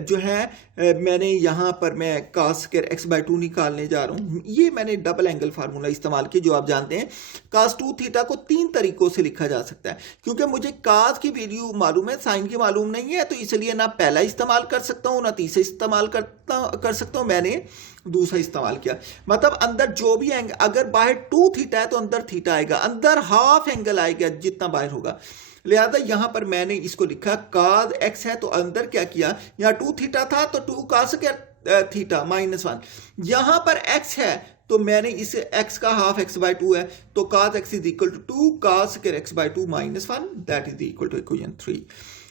जो है मैंने यहाँ पर मैं cos square x by 2 निकालने जा रहा हूँ, ये मैंने डबल एंगल फार्मूला इस्तेमाल किया, जो आप जानते हैं cos 2 थीटा को 3 तरीकों से लिखा जा सकता है, क्योंकि मुझे cos की वैल्यू मालूम है, साइन की मालूम नहीं है, तो इसलिए ना पहला इस्तेमाल कर सकता हूँ ना तीसरा इस्तेमाल कर सकता हूँ, मैंने दूसरा इस्तेमाल किया। मतलब अंदर जो भी एंगल, अगर बाहर 2 थीटा है तो अंदर थीटा आएगा, अंदर हाफ एंगल आएगा जितना बाहर होगा, लिहाजा यहां पर मैंने इसको लिखा cos x है, तो अंदर क्या किया, यहाँ 2 थीटा था तो 2 cos स्क्वायर थीटा माइनस 1, यहां पर x है तो मैंने इस x का हाफ x बाय 2 है, तो cos x is equal to 2 cos square x by 2 minus 1, that is equal to equation 3।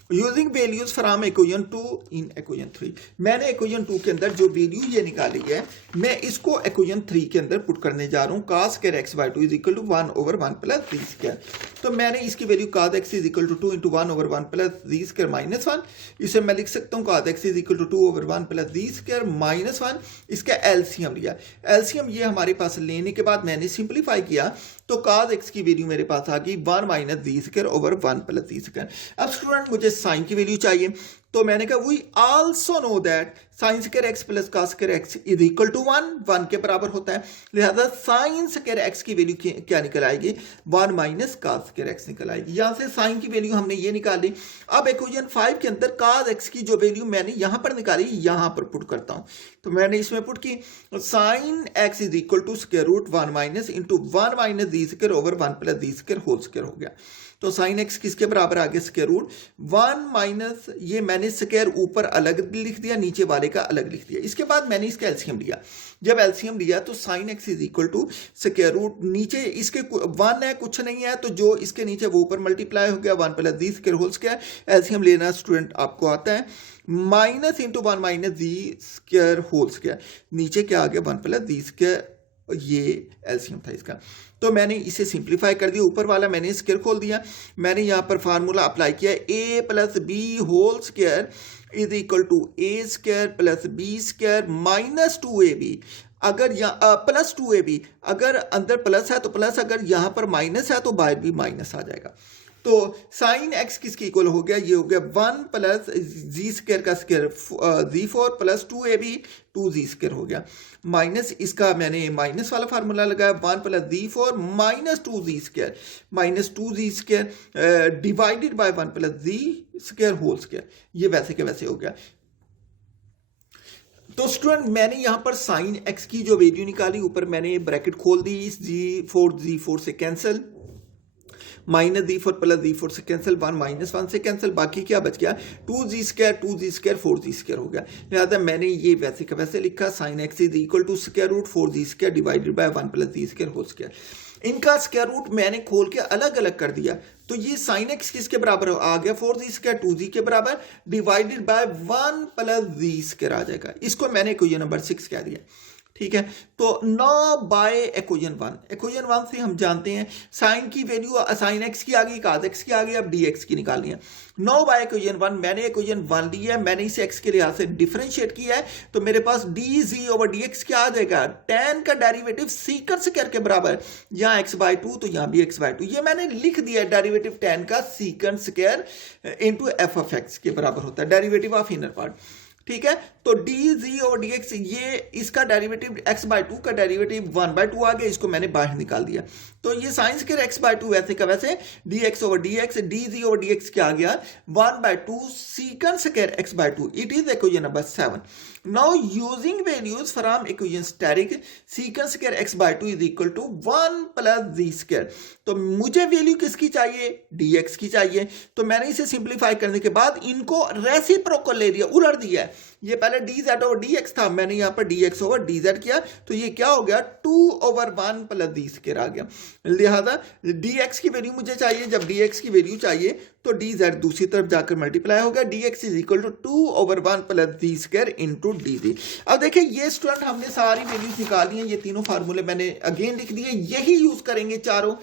Using values from equation 2 in equation 3, मैंने इक्वेशन 2 के अंदर जो वैल्यू ये निकाली है, मैं इसको इक्वेशन 3 के अंदर पुट करने जा रहा हूँ। cos square x by 2 is equal to 1 over 1 plus ji square, तो मैंने इसकी value cos x is equal to 2 into 1 over 1 plus ji square minus 1, इसे मैं लिख सकता हूँ cos x is equal to 2 over 1 plus ji square minus 1, इसका एलसीएम लिया, एलसीएम ये हमारे पास लेने के बाद मैंने सिंप्लीफाई किया, तो cos x की वैल्यू मेरे पास आ गई 1 minus z square over 1 plus जी स्क्वायर। अब स्टूडेंट मुझे साइन की वैल्यू चाहिए, तो मैंने कहा we also know that sine square x plus cos square x is equal to 1 के बराबर होता है, लिहाजा साइन स्क्वायर एक्स की वैल्यू क्या निकल आएगी, 1 माइनस cos स्क्वायर एक्स निकल आएगी। यहां से साइन की वैल्यू हमने ये निकाली। अब इक्वेशन 5 के अंदर cos x की जो वैल्यू मैंने यहां पर निकाली, यहां पर पुट करता हूं, तो मैंने इसमें पुट की sine x is equal to square root 1 minus into 1 minus z square over 1 plus ji square whole square हो गया। तो साइन x किसके बराबर आ गया, स्क्वायर रूट 1 माइनस, ये मैंने स्क्वायर ऊपर अलग लिख दिया, नीचे वाले का अलग लिख दिया। इसके बाद मैंने इसका एलसीएम लिया, जब एलसीएम लिया तो sine x is equal to square root, नीचे इसके 1 है कुछ नहीं है, तो जो इसके नीचे वो ऊपर मल्टीप्लाई हो गया 1 प्लस जी स्क्वायर होल स्क्वायर, एलसीएम लेना स्टूडेंट आपको आता है, minus into 1 minus z square whole square, नीचे क्या आ गया 1 प्लस जी स्क्वायर, ये एलसीएम था इसका। तो मैंने इसे सिंप्लीफाई कर दिया, ऊपर वाला मैंने स्क्वायर खोल दिया, मैंने यहाँ पर फार्मूला अप्लाई किया, a plus b whole square is equal to a square plus b square minus 2ab, अगर यहाँ प्लस 2ab, अगर अंदर प्लस है तो प्लस, अगर यहाँ पर माइनस है तो बाहर भी माइनस आ जाएगा। तो साइन x किसके इक्वल हो गया, ये हो गया 1 प्लस जी स्क्वायर का square z4 plus 2ab 2z square हो गया, माइनस इसका मैंने माइनस वाला फार्मूला लगाया 1 plus z4 minus 2z square minus 2z square divided by 1 plus ji square whole square, ये वैसे के वैसे हो गया। तो स्टूडेंट मैंने यहां पर साइन x की जो वैल्यू निकाली, ऊपर मैंने ब्रैकेट खोल दी, इस जी4 से कैंसिल, माइनस जी4 प्लस जी4 से कैंसिल, 1 माइनस 1 से कैंसिल, बाकी क्या बच गया 2z स्क्वायर 4z स्क्वायर हो गया। लिहाजा मैंने ये वैसे का वैसे लिखा, sine x is equal to square root 4z square divided by 1 plus ji square whole square. इनका स्क्वायर रूट मैंने खोल के अलग अलग कर दिया, तो ये साइन x किसके बराबर आ गया 4z स्क्वायर 2z के बराबर divided by 1 plus ji square आ जाएगा, इसको मैंने इक्वेशन नंबर 6 कह दिया। ठीक है। तो नाउ बाय इक्वेशन 1, इक्वेशन 1 से हम जानते हैं साइन की वैल्यू साइन एक्स की आ गई, cos एक्स की आ गई, अब डी एक्स की निकालनी है। नाउ बाय इक्वेशन 1, मैंने इक्वेशन 1 ली है, मैंने इसे एक्स के लिहाज से डिफरेंशिएट किया है, तो मेरे पास डी जी ओवर डी एक्स क्या आ जाएगा, tan का डेरिवेटिव सीकंड स्क्वायर के बराबर, यहाँ x/2 तो यहाँ भी x/2, ये मैंने लिख दिया डेरिवेटिव tan का secant square into F of x के बराबर होता है, डेरिवेटिव ऑफ इनर पार्ट, ठीक है। तो D G over d x, ये इसका डेरिवेटिव x/2 का डेरिवेटिव 1/2 आ गया, इसको मैंने बाहर निकाल दिया, तो ये साइन स्क्वायर x/2 वैसे का वैसे dx ओवर dx, डी जी ओवर डी एक्स क्या आ गया 1/2 second square x/2, it is equation number 7। Now using values from equation static, second square x/2 is equal to 1 plus ji square, तो मुझे वैल्यू किसकी चाहिए, dx की चाहिए, तो मैंने इसे सिंप्लीफाई करने के बाद इनको रेसिप्रोकल ले लिया, उलट दिया है, ये पहले dz ओवर dx था, मैंने यहां पर dx ओवर dz किया, तो ये क्या हो गया 2/1 प्लस d स्क्वायर आ गया, लिहाजा dx की वैल्यू मुझे चाहिए, जब dx की वैल्यू चाहिए तो dz दूसरी तरफ जाकर मल्टीप्लाई होगा, dx is equal to 2/1 plus d square into dz। अब देखिए ये स्टूडेंट हमने सारी वैल्यूज निकाली हैं, ये तीनों फार्मूले मैंने अगेन लिख दिए, यही यूज करेंगे चारों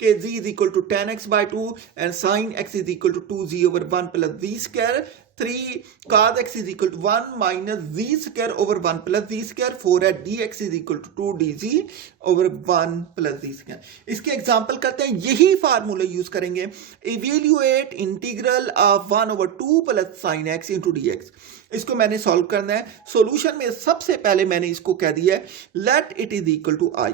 के z is equal to tan x/2 and sin x is equal to 2z over 1 plus d square, 3 cos x is equal to 1 minus z square over 1 plus d square, 4 है dx is equal to 2dz over 1 plus d square. इसके एग्जांपल करते हैं, यही फार्मूला यूज करेंगे, evaluate integral of 1/2 plus sin x into dx, इसको मैंने सॉल्व करना है। सॉल्यूशन में सबसे पहले मैंने इसको कह दिया है let it is equal to i,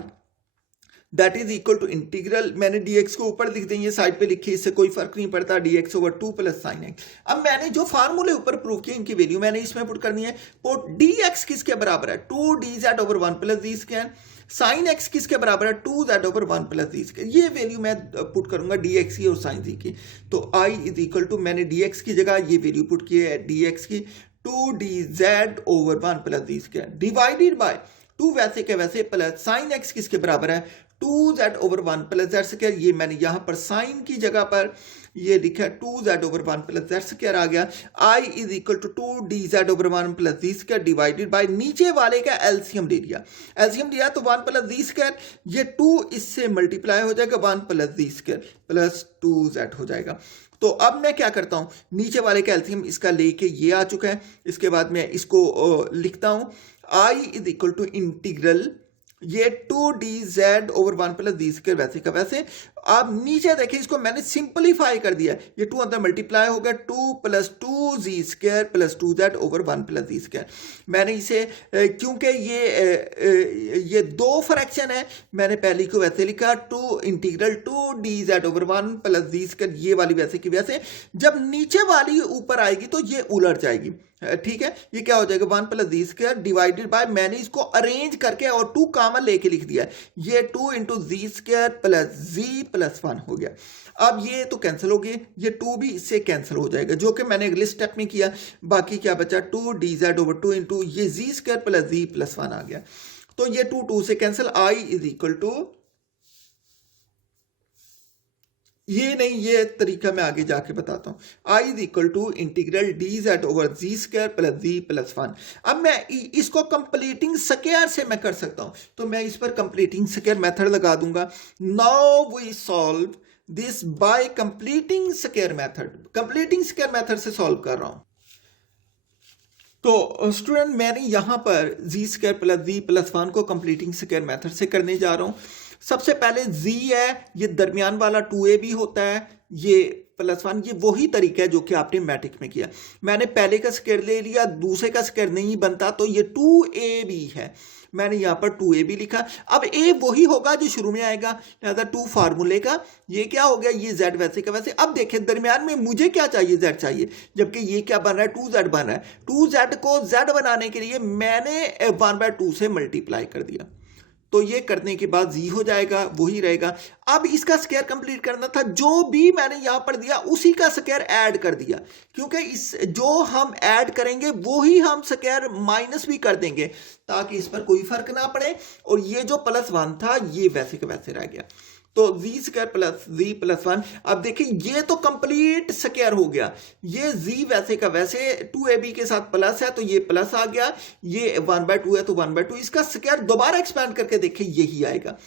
that is equal to integral, मैंने dx को ऊपर लिख देंगे, साइड पे लिखिए, इससे कोई फर्क नहीं पड़ता, dx over 2 plus sine x. अब मैंने जो फार्मूले ऊपर प्रूव किए इनकी वैल्यू मैंने इसमें पुट करनी है, पुट dx किसके बराबर है 2dz over 1 plus d square, sine x किसके बराबर है 2z over 1 plus d square, ये वैल्यू मैं पुट करूंगा dx की और साइन z की, तो i इज इक्वल टू मैंने dx की जगह ये वैल्यू पुट की है dx की 2dz over 1 plus d square divided bye 2 वैसे के वैसे प्लस साइन एक्स किसके बराबर है 2z ओवर 1 प्लस z स्क्वायर, ये मैंने यहां पर साइन की जगह पर ये लिखा 2z ओवर 1 प्लस z स्क्वायर आ गया, i is equal to 2dz over 1 plus d square divided by नीचे वाले का एलसीएम ले लिया, एलसीएम लिया तो 1 प्लस d स्क्वायर, ये 2 इससे मल्टीप्लाई हो जाएगा 1 plus d square plus 2z हो जाएगा। तो अब मैं क्या करता हूं, नीचे वाले का एलसीएम इसका लेके ये आ चुका है, इसके बाद मैं इसको लिखता हूं i is equal to integral ये 2dz over 1 plus d square वैसे का वैसे, आप नीचे देखिए इसको मैंने सिंपलीफाई कर दिया, ये 2 अंदर मल्टीप्लाई हो गया 2 plus 2z square plus 2z over 1 plus d square. मैंने इसे क्योंकि ये दो फ्रैक्शन है, मैंने पहले को वैसे लिखा 2 integral 2dz over 1 plus d square, ये वाली वैसे की वैसे, जब नीचे वाली ऊपर आएगी तो ये उलट जाएगी, ठीक है, ये क्या हो जाएगा 1 plus d square divided bye, मैंने इसको अरेंज करके और 2 कॉमन लेके लिख दिया, ये 2 इंटू जी स्क्वायर प्लस जी प्लस 1 हो गया। अब ये तो कैंसिल हो गए, ये 2 भी इससे कैंसिल हो जाएगा, जो कि मैंने अगले स्टेप में किया, बाकी क्या बचा 2dz ओवर 2 इंटू ये जी स्क्वायर प्लस जी प्लस 1 आ गया, तो ये 2 से cancel, i is equal to, ये नहीं, ये तरीका मैं आगे जाके बताता हूं, i is equal to integral dz over z square plus ji plus 1। अब मैं इसको कंप्लीटिंग स्क्वायर से मैं कर सकता हूं, तो मैं इस पर कंप्लीटिंग स्क्वायर मेथड लगा दूंगा। Now we solve this by completing square method, completing square method से सॉल्व कर रहा हूं। तो स्टूडेंट मैंने यहां पर जी स्क्वायर प्लस जी प्लस 1 को कंप्लीटिंग स्क्वायर मेथड से करने जा रहा हूं। सबसे पहले z है, ये दरमियान वाला 2a भी होता है, ये प्लस 1, ये वही तरीका है जो कि आपने मैट्रिक में किया, मैंने पहले का स्क्वायर ले लिया, दूसरे का स्क्वायर नहीं बनता तो ये 2a भी है, मैंने यहाँ पर 2a भी लिखा। अब a वही होगा जो शुरू में आएगा, लिहाजा 2 फार्मूले का ये क्या हो गया, ये z वैसे का वैसे। अब देखें दरमियान में मुझे क्या चाहिए, z चाहिए, जबकि ये क्या बन रहा है 2z बन रहा है, 2z को z बनाने के लिए मैंने 1/2 से मल्टीप्लाई कर दिया, तो ये करने के बाद जी हो जाएगा, वही रहेगा। अब इसका स्क्वायर कंप्लीट करना था, जो भी मैंने यहां पर दिया उसी का स्क्वायर ऐड कर दिया, क्योंकि इस जो हम ऐड करेंगे वो ही हम स्क्वायर माइनस भी कर देंगे ताकि इस पर कोई फर्क ना पड़े, और ये जो प्लस 1 था ये वैसे का वैसे रह गया। तो जी स्क्वायर प्लस जी प्लस 1। अब देखिए ये तो कंप्लीट स्क्वायर हो गया, ये जी वैसे का वैसे 2ab के साथ प्लस है तो ये प्लस आ गया, ये 1/2 है तो 1/2, इसका स्क्वायर दोबारा एक्सपेंड करके देखिए यही आएगा।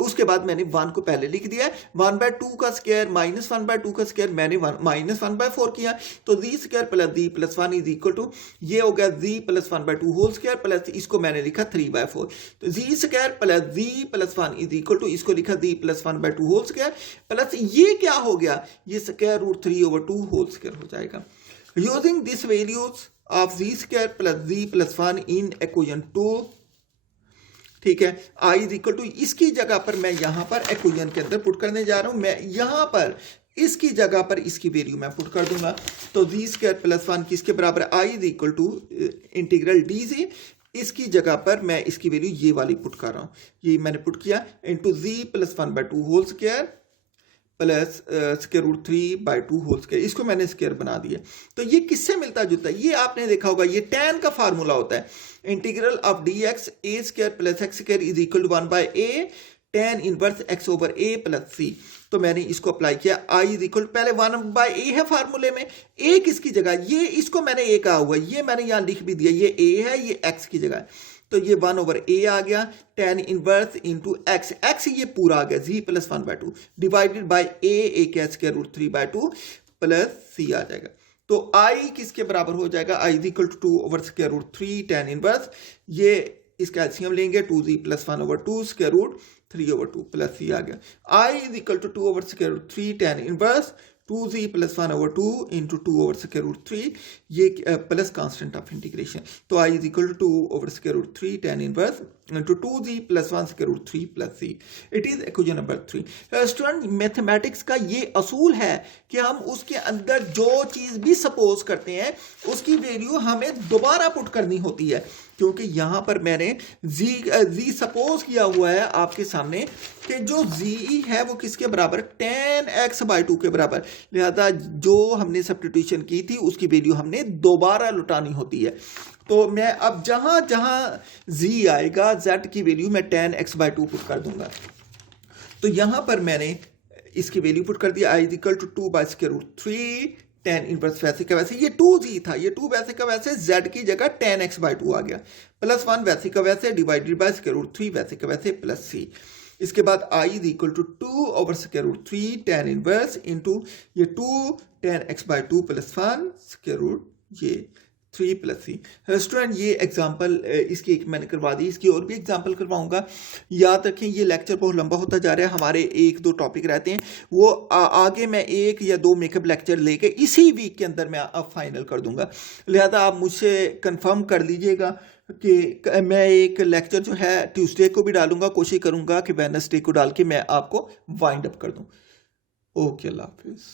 उसके बाद मैंने 1 को पहले लिख दिया, 1/2 का स्क्वायर माइनस 1/2 का स्क्वायर मैंने माइनस 1/4 किया, तो g square plus ji plus 1 is equal to, ये हो गया जी प्लस 1/2 होल स्क्वायर प्लस इसको मैंने लिखा 3/4, तो g square plus ji plus 1 is equal to, इसको लिखा g plus 1/2 whole square plus ये क्या हो गया, ये स्क्वायर रूट 3/2 होल स्क्वायर हो जाएगा। Using this values of z square plus ji plus 1 in equation 2, ठीक है, आई इज इक्वल टू, इसकी जगह पर मैं यहां पर इक्वेशन के अंदर पुट करने जा रहा हूं, मैं यहां पर इसकी जगह पर इसकी वैल्यू मैं पुट कर दूंगा, तो जी स्क्वायर प्लस 1 किसके बराबर है, I is equal to integral d से, इसकी जगह पर मैं इसकी वैल्यू ये वाली पुट कर रहा हूं, ये मैंने पुट किया into g plus 1/2 whole square plus square root 3/2 whole square, इसको मैंने स्क्वायर बना दिया। तो ये किससे मिलता जुलता है, ये आपने देखा होगा, ये tan का फार्मूला होता है, integral of dx a square plus x square is equal to 1/a tan inverse x over a plus c। तो मैंने इसको अप्लाई किया, i इज इक्वल, पहले 1/a है फार्मूले में, a किसकी जगह, ये इसको मैंने a कहा हुआ, ये मैंने यहां लिख भी दिया, ये a है, ये x की जगह है, तो ये 1/a आ गया, tan inverse into x, x ये पूरा आ गया जी प्लस 1/2 डिवाइडेड बाई a का स्क्वायर रूट 3/2 प्लस c आ जाएगा। तो i किसके बराबर हो जाएगा, i is equal to 2 square root 3 tan inverse, ये इसका एलसीएम लेंगे 2g plus 1/2 square root 3/2 plus c आ गया। i is equal to 2 square root 3 tan inverse 2g plus 1/2 into 2 square root 3, ये प्लस कांस्टेंट ऑफ इंटीग्रेशन, तो i is equal to 2 square root 3 tan inverse into 2g plus 1 square root 3 plus c। It is equation number 3। Student, mathematics का ये असूल है कि हम उसके अंदर जो चीज भी सपोज करते हैं उसकी वैल्यू हमें दोबारा पुट करनी होती है, क्योंकि यहां पर मैंने जी सपोज किया हुआ है आपके सामने कि जो जी है वो किसके बराबर, tan x/2 के बराबर, लिहाजा जो हमने सब्स्टिट्यूशन की थी उसकी वैल्यू हमने दोबारा लुटानी होती है। तो मैं अब जहां जहां जी आएगा z की वैल्यू मैं tan x/2 पुट कर दूंगा, तो यहां पर मैंने इसकी वैल्यू पुट कर दिया, i is equal to 2 square root 3 tan inverse वैसे का वैसे, ये 2g था, ये 2 वैसे का वैसे, z की जगह tan x/2 आ गया, प्लस 1 वैसे का वैसे डिवाइडेड बाय स्क्वायर रूट 3 वैसे का वैसे प्लस c। इसके बाद i is equal to 2 square root 3 tan inverse into ये 2 tan x/2 plus 1 square root ये 3 प्लस c। स्टूडेंट, ये एग्जाम्पल इसकी एक मैंने करवा दी, इसकी और भी एग्जाम्पल करवाऊंगा। याद रखें ये लेक्चर बहुत लंबा होता जा रहा है, हमारे 1-2 टॉपिक रहते हैं, वो आगे मैं 1 या 2 मेकअप लेक्चर लेके इसी वीक के अंदर मैं अब फाइनल कर दूंगा, लिहाजा आप मुझसे कंफर्म कर लीजिएगा कि मैं एक लेक्चर जो है ट्यूसडे को भी डालूंगा, कोशिश करूंगा कि वेडनेसडे को डाल के मैं आपको वाइंड अप कर दूं। ओके, अल्लाह हाफिज़।